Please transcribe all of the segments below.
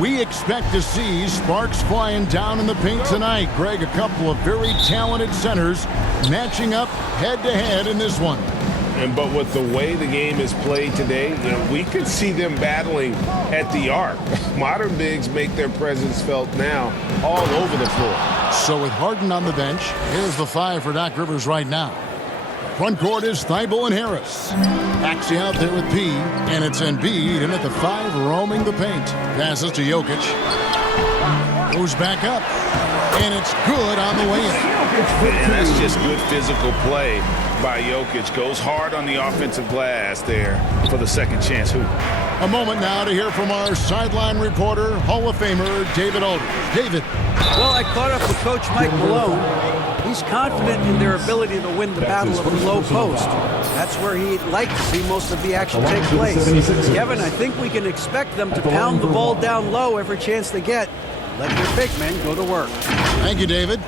We expect to see sparks flying down in the paint tonight. Greg, a couple of very talented centers matching up head-to-head in this one. But with the way the game is played today, we could see them battling at the arc. Modern bigs make their presence felt now all over the floor. So with Harden on the bench, here's the 5 for Doc Rivers right now. Front court is Thibault and Harris. Axie out there with P, and it's Embiid in at the 5, roaming the paint. Passes to Jokic. Goes back up, and it's good on the way in. And that's just good physical play by Jokic. Goes hard on the offensive glass there for the second chance hoop. A moment now to hear from our sideline reporter, Hall of Famer David Aldridge. David. Well, I caught up with Coach Mike Malone. He's confident in their ability to win the battle of the low post. That's where he'd like to see most of the action take place. Kevin, I think we can expect them to pound the ball down low every chance they get. Let their big men go to work. Thank you, David.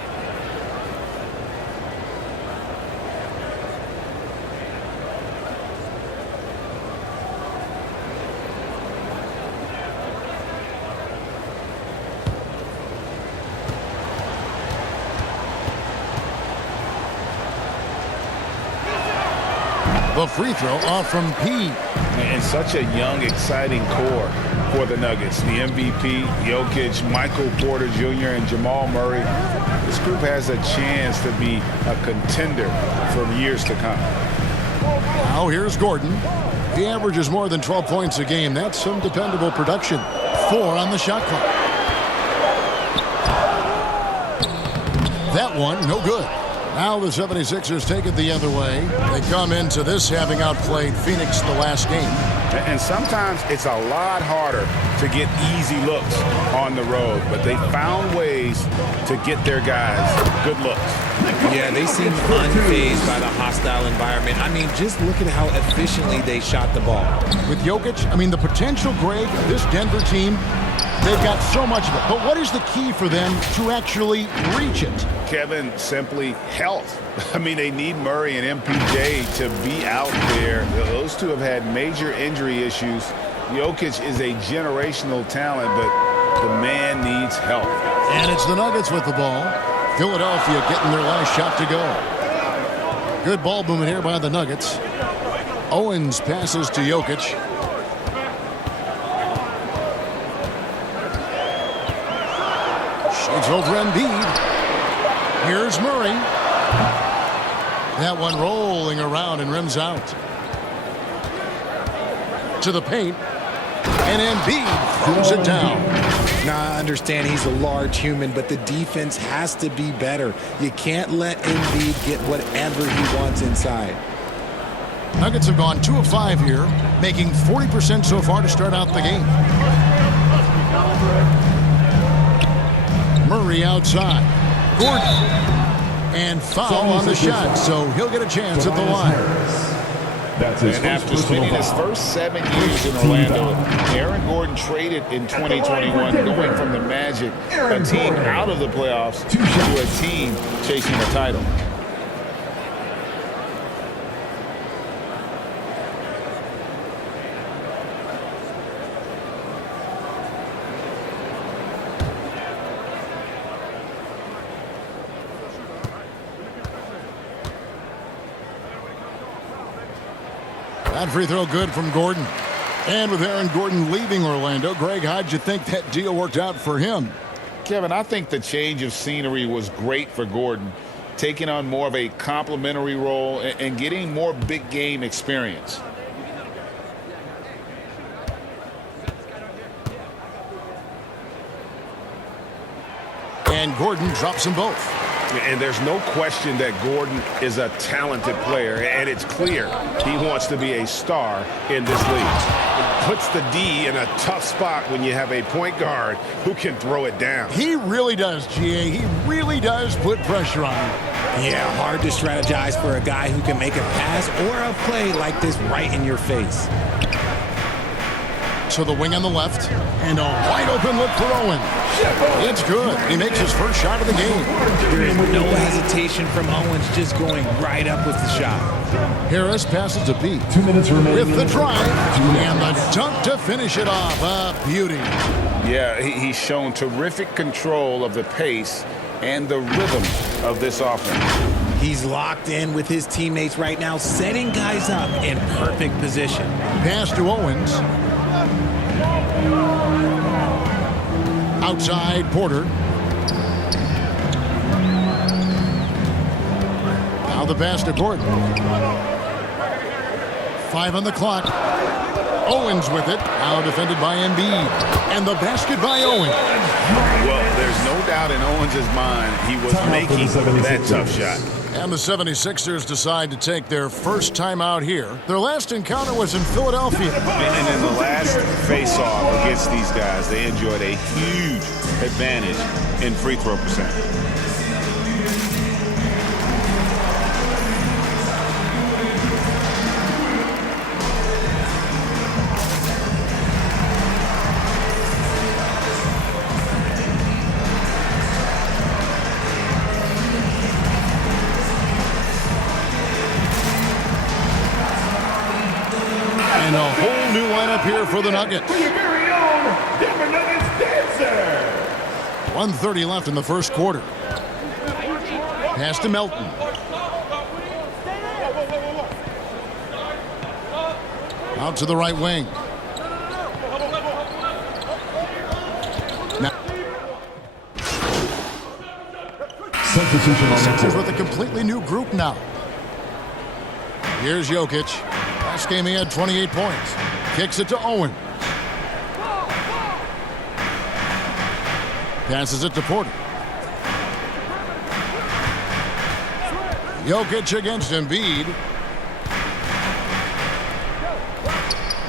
The free throw off from P. And such a young, exciting core for the Nuggets. The MVP, Jokic, Michael Porter Jr., and Jamal Murray. This group has a chance to be a contender for years to come. Now here's Gordon. He averages more than 12 points a game. That's some dependable production. 4 on the shot clock. That one, no good. Now the 76ers take it the other way. They come into this having outplayed Phoenix the last game. And sometimes it's a lot harder to get easy looks on the road, but they found ways to get their guys good looks. Yeah, they seem unfazed by the hostile environment. I mean, just look at how efficiently they shot the ball. With Jokic, I mean, the potential, Greg, of this Denver team, they've got so much of it. But what is the key for them to actually reach it? Kevin, simply health. I mean, they need Murray and MPJ to be out there. Those two have had major injury issues. Jokic is a generational talent, but the man needs help. And it's the Nuggets with the ball. Philadelphia getting their last shot to go. Good ball movement here by the Nuggets. Owens passes to Jokic. Shades over Embiid. Here's Murray. That one rolling around and rims out. To the paint. And Embiid throws it down. Now, I understand he's a large human, but the defense has to be better. You can't let Embiid get whatever he wants inside. Nuggets have gone 2 of 5 here, making 40% so far to start out the game. Murray outside. Gordon. And foul on the shot, so he'll get a chance at the line. And after spending his first 7 years in Orlando, Aaron Gordon traded in 2021, going from the Magic, a team out of the playoffs, to a team chasing a title. That free throw good from Gordon. And with Aaron Gordon leaving Orlando, Greg, how'd you think that deal worked out for him? Kevin, I think the change of scenery was great for Gordon, taking on more of a complimentary role and getting more big game experience. And Gordon drops them both. And there's no question that Gordon is a talented player, and it's clear he wants to be a star in this league. It puts the D in a tough spot when you have a point guard who can throw it down. He really does, GA. He really does put pressure on him. Yeah, hard to strategize for a guy who can make a pass or a play like this right in your face. to the wing on the left. And a wide open look for Owen. It's good. He makes his first shot of the game. There is no hesitation from Owens, just going right up with the shot. Harris passes to Pete. 2 minutes remaining. With the drive and the dunk to finish it off. A beauty. Yeah, he's shown terrific control of the pace and the rhythm of this offense. He's locked in with his teammates right now, setting guys up in perfect position. Pass to Owens. Outside, Porter. Now the pass to Gordon. 5 on the clock. Owens with it. Now defended by Embiid. And the basket by Owens. Well, there's no doubt in Owens' mind he was making that tough shot. And the 76ers decide to take their first time out here. Their last encounter was in Philadelphia. And in the last face-off against these guys, they enjoyed a huge advantage in free throw percentage. And a whole new lineup here for the Nuggets. For your very own Denver Nuggets dancer. 1:30 left in the first quarter. Pass to Melton. Out to the right wing. Now, Substitution on the Sixers court. with a completely new group now. Here's Jokic. Last game he had 28 points. Kicks it to Owen. Passes it to Porter. Jokic against Embiid.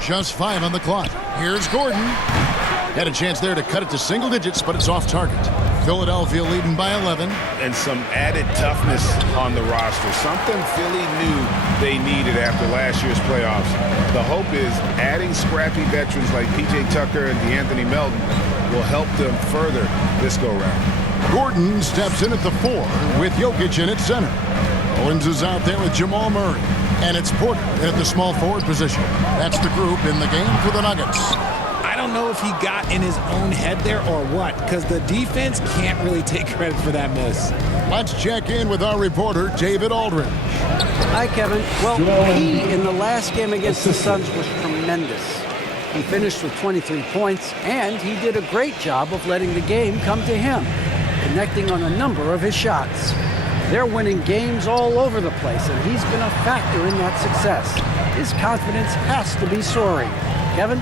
Just 5 on the clock. Here's Gordon. Had a chance there to cut it to single digits, but it's off target. Philadelphia leading by 11. And some added toughness on the roster. Something Philly knew they needed after last year's playoffs. The hope is adding scrappy veterans like P.J. Tucker and DeAnthony Melton will help them further this go-round. Gordon steps in at the 4 with Jokic in at center. Owens is out there with Jamal Murray. And it's Porter at the small forward position. That's the group in the game for the Nuggets. I don't know if he got in his own head there or what, because the defense can't really take credit for that miss. Let's check in with our reporter, David Aldridge. Hi, Kevin. Well, he in the last game against the Suns was tremendous. He finished with 23 points, and he did a great job of letting the game come to him, connecting on a number of his shots. They're winning games all over the place, and he's been a factor in that success. His confidence has to be soaring. Kevin?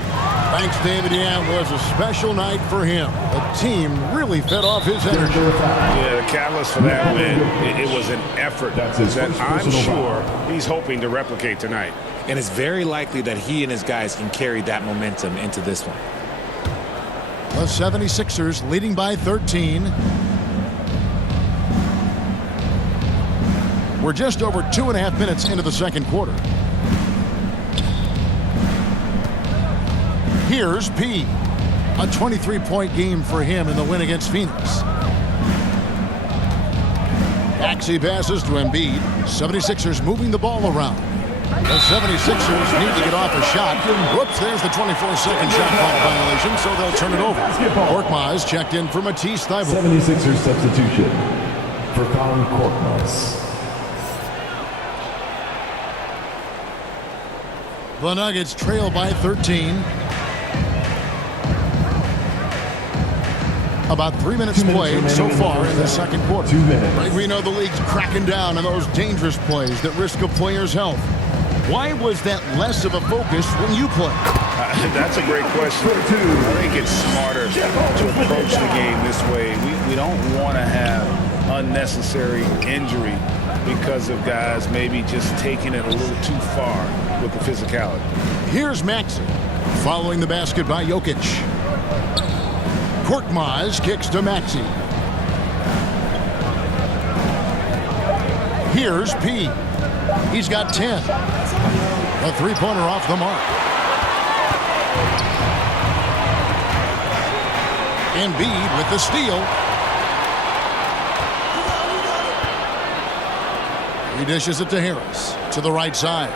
Thanks, David. Yeah, it was a special night for him. The team really fed off his energy. Yeah, the catalyst for that win, it was an effort that I'm sure he's hoping to replicate tonight. And it's very likely that he and his guys can carry that momentum into this one. The 76ers leading by 13. We're just over 2.5 minutes into the second quarter. Here's P. A 23-point game for him in the win against Phoenix. Maxey passes to Embiid. 76ers moving the ball around. The 76ers need to get off a shot. Whoops, there's the 24-second shot clock violation, so they'll turn it over. Korkmaz checked in for Matisse Thybulle. 76ers substitution for Colin Korkmaz. The Nuggets trail by 13. About 3 minutes played so far in the second quarter. 2 minutes. Right, we know the league's cracking down on those dangerous plays that risk a player's health. Why was that less of a focus when you play? That's a great question. I think it's smarter to approach the game this way. We don't want to have unnecessary injury because of guys maybe just taking it a little too far with the physicality. Here's Maxey following the basket by Jokic. Korkmaz kicks to Maxey. Here's P. He's got 10. A three-pointer off the mark. Embiid with the steal. He dishes it to Harris to the right side.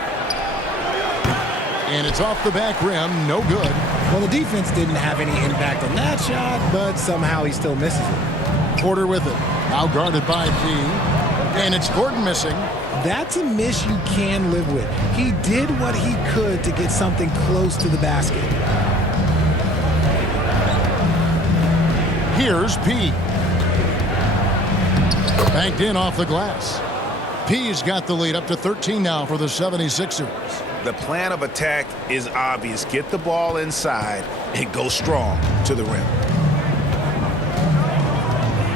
And it's off the back rim. No good. Well, the defense didn't have any impact on that shot, but somehow he still misses it. Porter with it. Now guarded by P. And it's Gordon missing. That's a miss you can live with. He did what he could to get something close to the basket. Here's P. Banked in off the glass. P's got the lead up to 13 now for the 76ers. The plan of attack is obvious. Get the ball inside and go strong to the rim.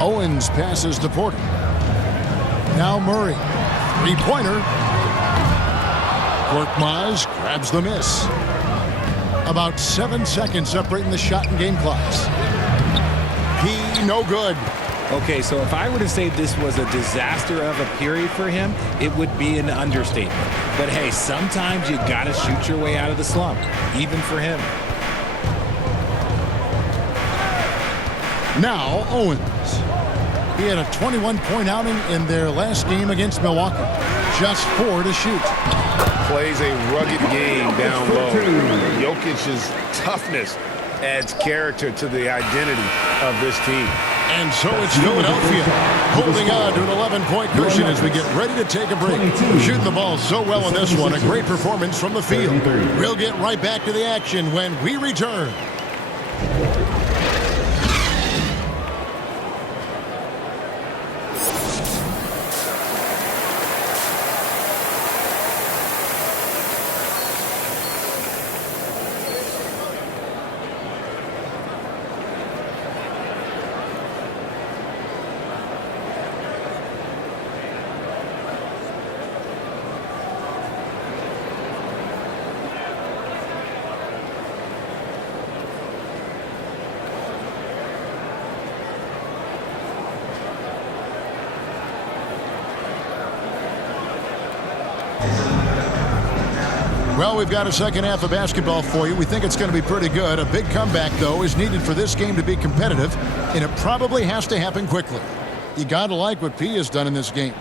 Owens passes to Porter. Now Murray. Three-pointer. Korkmaz grabs the miss. About 7 seconds separating the shot and game clocks. P, no good. Okay, so if I were to say this was a disaster of a period for him, it would be an understatement. But hey, sometimes you gotta shoot your way out of the slump, even for him. Now Owens. He had a 21-point outing in their last game against Milwaukee. Just 4 to shoot. Plays a rugged game down low. Jokic's toughness adds character to the identity of this team. And so it's Philadelphia holding on to an 11-point cushion as we get ready to take a break. Shooting the ball so well in this one. A great performance from the field. We'll get right back to the action when we return. Well, we've got a second half of basketball for you. We think it's going to be pretty good. A big comeback, though, is needed for this game to be competitive, and it probably has to happen quickly. You got to like what P has done in this game.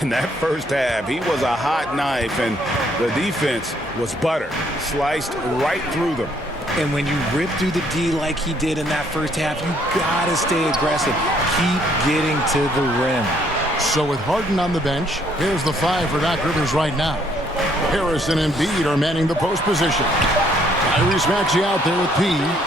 In that first half, he was a hot knife, and the defense was butter. Sliced right through them. And when you rip through the D like he did in that first half, you got to stay aggressive. Keep getting to the rim. So with Harden on the bench, here's the 5 for Doc Rivers right now. Harris and Embiid are manning the post position. Tyrese Maxey out there with P,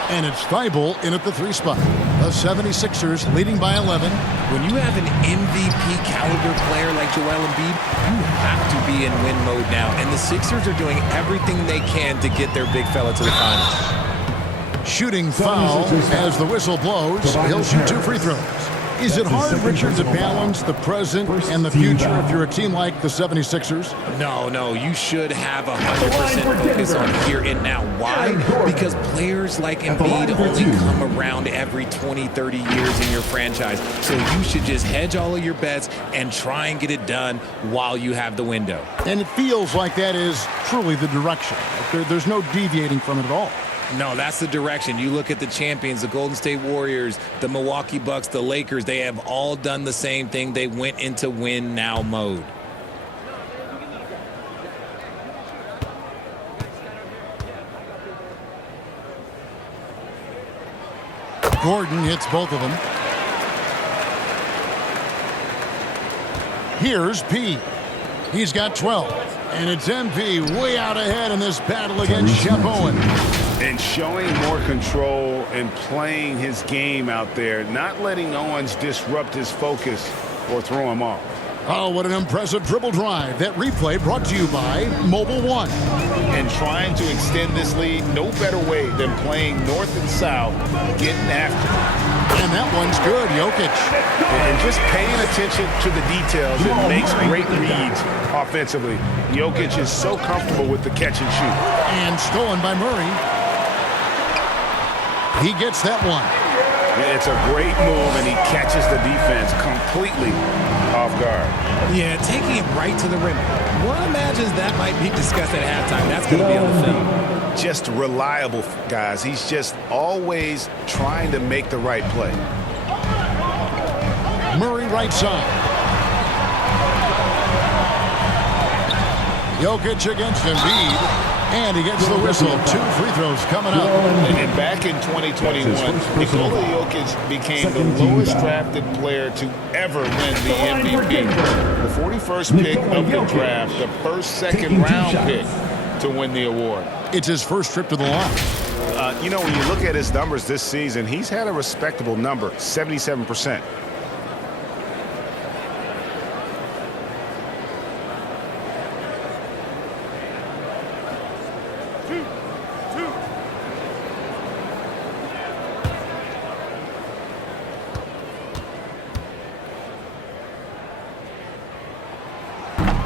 and it's Thibault in at the 3 spot. The 76ers leading by 11. When you have an MVP caliber player like Joel Embiid, you have to be in win mode now. And the Sixers are doing everything they can to get their big fella to the finals. Shooting foul as the whistle blows. He'll shoot 2 free throws. Is it hard, Richard, to balance the present and the future if you're a team like the 76ers? No, you should have 100% focus on here and now. Why? Because players like Embiid only come around every 20, 30 years in your franchise. So you should just hedge all of your bets and try and get it done while you have the window. And it feels like that is truly the direction. There's no deviating from it at all. No, that's the direction. You look at the champions, the Golden State Warriors, the Milwaukee Bucks, the Lakers. They have all done the same thing. They went into win now mode. Gordon hits both of them. Here's P. He's got 12. And it's MP way out ahead in this battle against Shep Owen. And showing more control and playing his game out there, not letting Owens disrupt his focus or throw him off. Oh, what an impressive dribble drive. That replay brought to you by Mobile One. And trying to extend this lead, no better way than playing north and south, getting after it. And that one's good, Jokic. And just paying attention to the details, it makes great reads offensively. Jokic is so comfortable with the catch and shoot. And stolen by Murray. He gets that one. It's a great move, and he catches the defense completely off off guard. Yeah, taking it right to the rim. One imagines that might be discussed at halftime. That's going to be on the film. Just reliable, guys. He's just always trying to make the right play. Murray right side. Jokic against Embiid. And he gets the whistle. 2 free throws coming up. And back in 2021, Nikola Jokic became the lowest drafted player to ever win the MVP. The 41st pick of the draft, the first second-round pick to win the award. It's his first trip to the line. You know, when you look at his numbers this season, he's had a respectable number, 77%.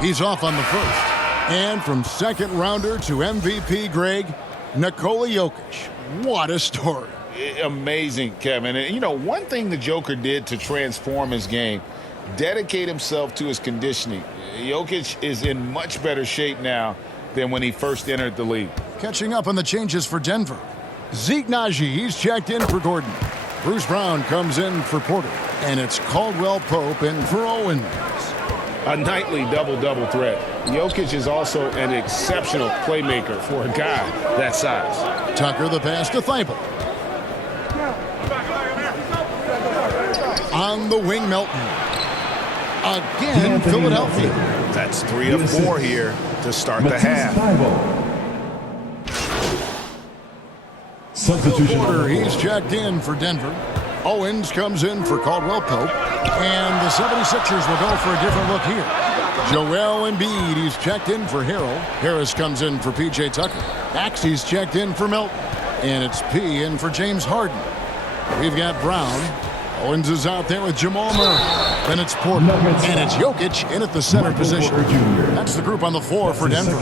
He's off on the first. And from second rounder to MVP, Greg, Nikola Jokic. What a story. Amazing, Kevin. And, you know, one thing the Joker did to transform his game, dedicate himself to his conditioning. Jokic is in much better shape now than when he first entered the league. Catching up on the changes for Denver. Zeke Naji, he's checked in for Gordon. Bruce Brown comes in for Porter. And it's Caldwell Pope in for Owens. A nightly double-double threat. Jokic is also an exceptional playmaker for a guy that size. Tucker the pass to Thibault. On the wing, Melton. Again, Philadelphia. That's 3 of 4 here to start the half. Substitution. Porter, he's checked in for Denver. Owens comes in for Caldwell Pope. And the 76ers will go for a different look here. Joel Embiid, he's checked in for Harrell. Harris comes in for P.J. Tucker. Maxey's checked in for Melton. And it's P in for James Harden. We've got Brown. Owens is out there with Jamal Murray. Then it's Porter. And it's Jokic in at the center position. That's the group on the floor for Denver.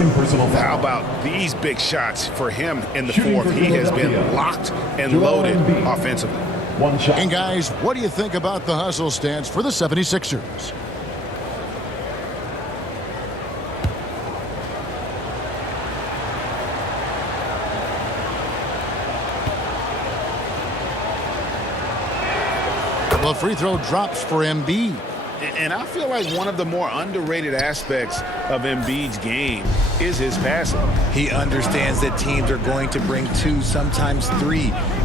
How about these big shots for him in the fourth? He has been locked and loaded offensively. One shot. And guys, what do you think about the hustle stance for the 76ers? The free throw drops for Embiid. And I feel like one of the more underrated aspects of Embiid's game is his passing. He understands that teams are going to bring 2, sometimes 3.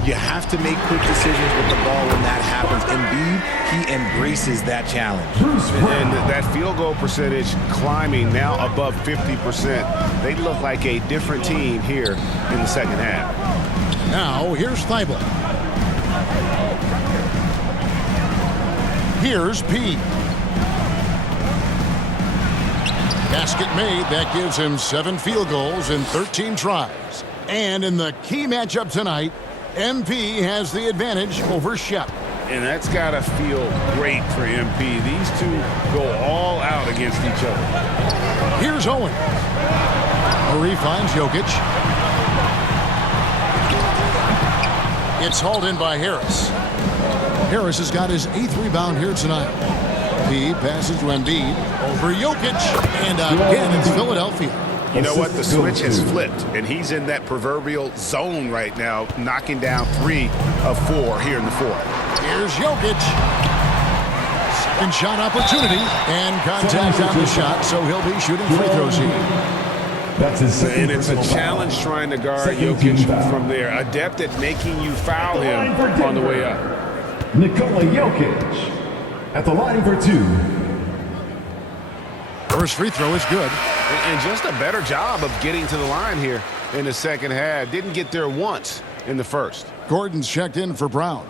You have to make quick decisions with the ball when that happens. Embiid, he embraces that challenge. And that field goal percentage climbing now above 50%. They look like a different team here in the second half. Now, here's Thibault. Here's P. Basket made. That gives him 7 field goals in 13 tries. And in the key matchup tonight, MP has the advantage over Shep. And that's got to feel great for MP. These two go all out against each other. Here's Owens. Murray finds Jokic. It's hauled in by Harris. Harris has got his 8th rebound here tonight. He passes to Embiid over Jokic. And again, it's Philadelphia. You know what? The switch has flipped, and he's in that proverbial zone right now, knocking down 3 of 4 here in the fourth. Here's Jokic. Second shot opportunity. And contact on the shot, so he'll be shooting free throws here. That's his second. And it's a challenge trying to guard Jokic from there. Adept at making you foul him on the way up. Nikola Jokic at the line for 2. First free throw is good. And just a better job of getting to the line here in the second half. Didn't get there once in the first. Gordon's checked in for Brown.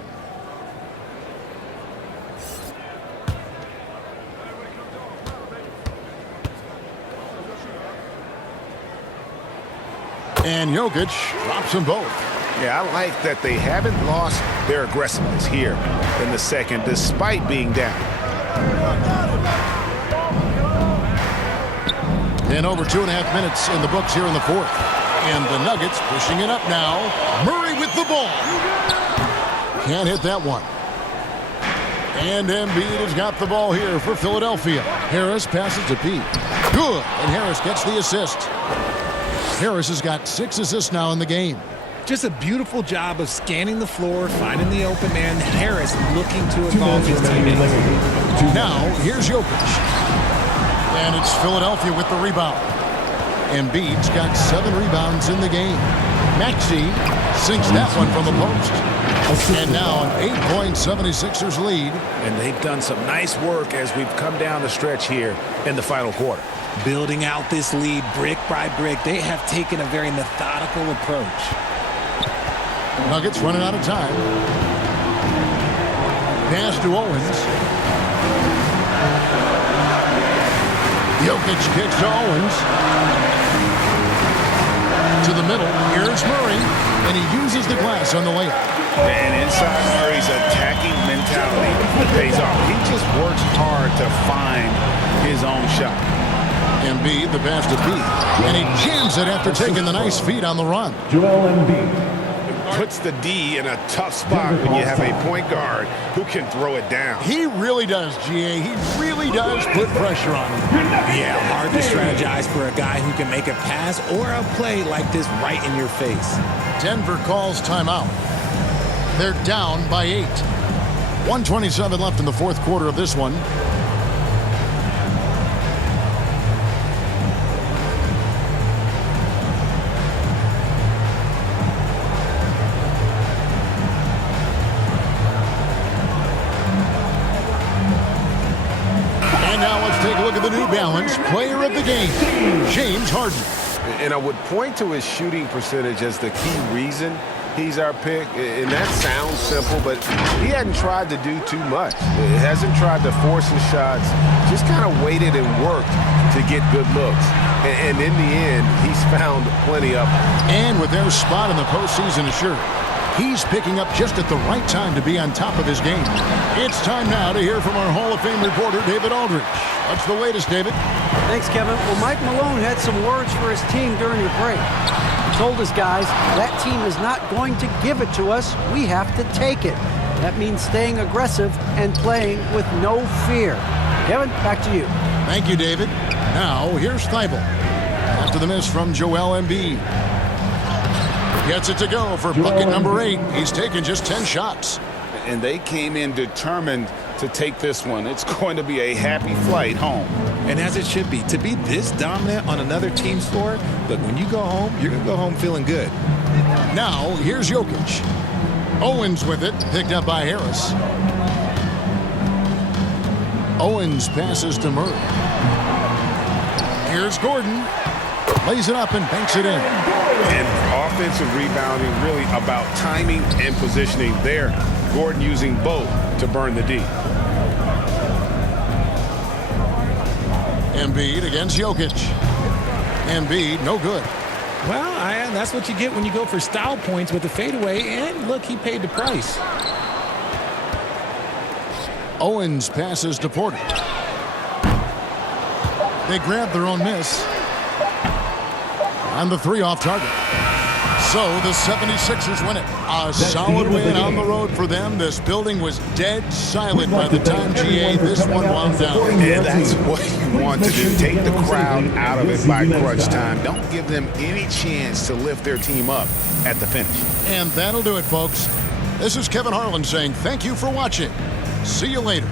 And Jokic drops them both. Yeah, I like that they haven't lost their aggressiveness here in the second, despite being down. And over 2.5 minutes in the books here in the fourth. And the Nuggets pushing it up now. Murray with the ball. Can't hit that one. And Embiid has got the ball here for Philadelphia. Harris passes to Pete. Good. And Harris gets the assist. Harris has got 6 assists now in the game. Just a beautiful job of scanning the floor, finding the open man. Harris looking to involve his teammates. Now, here's Jokic. And it's Philadelphia with the rebound. Embiid's got 7 rebounds in the game. Maxey sinks that one from the post. And now an 8-point 76ers lead. And they've done some nice work as we've come down the stretch here in the final quarter. Building out this lead brick by brick, they have taken a very methodical approach. Nuggets running out of time. Pass to Owens. Jokic kicks to Owens. To the middle. Here's Murray. And he uses the glass on the layup. And inside Murray's attacking mentality pays off. He just works hard to find his own shot. Embiid, the pass to Pete. And he jams it after taking the nice feed on the run. Joel Embiid. Puts the D in a tough spot when you have a point guard who can throw it down. He really does, GA. He really does put pressure on him. Yeah, hard to strategize for a guy who can make a pass or a play like this right in your face. Denver calls timeout. They're down by 8. 1:27 left in the fourth quarter of this one. And now let's take a look at the New Balance player of the game, James Harden. And I would point to his shooting percentage as the key reason he's our pick. And that sounds simple, but he hadn't tried to do too much. He hasn't tried to force his shots, just kind of waited and worked to get good looks. And in the end, he's found plenty of them. And with their spot in the postseason assured, he's picking up just at the right time to be on top of his game. It's time now to hear from our Hall of Fame reporter, David Aldridge. What's the latest, David? Thanks, Kevin. Well, Mike Malone had some words for his team during the break. He told his guys, that team is not going to give it to us. We have to take it. That means staying aggressive and playing with no fear. Kevin, back to you. Thank you, David. Now, here's Thibault. After the miss from Joel Embiid. Gets it to go for bucket number 8. He's taken just 10 shots. And they came in determined to take this one. It's going to be a happy flight home. And as it should be, to be this dominant on another team's floor, look, when you go home, you're going to go home feeling good. Now, here's Jokic. Owens with it, picked up by Harris. Owens passes to Murray. Here's Gordon. Lays it up and banks it in. And offensive rebounding really about timing and positioning there. Gordon using both to burn the D. Embiid against Jokic. Embiid, no good. Well, that's what you get when you go for style points with the fadeaway. And look, he paid the price. Owens passes to Porter. They grab their own miss. And the 3 off target. So the 76ers win it. A solid win on the road for them. This building was dead silent by the time GA this one wound down. And that's what you want to do. Take the crowd out of it by crunch time. Don't give them any chance to lift their team up at the finish. And that'll do it, folks. This is Kevin Harlan saying thank you for watching. See you later.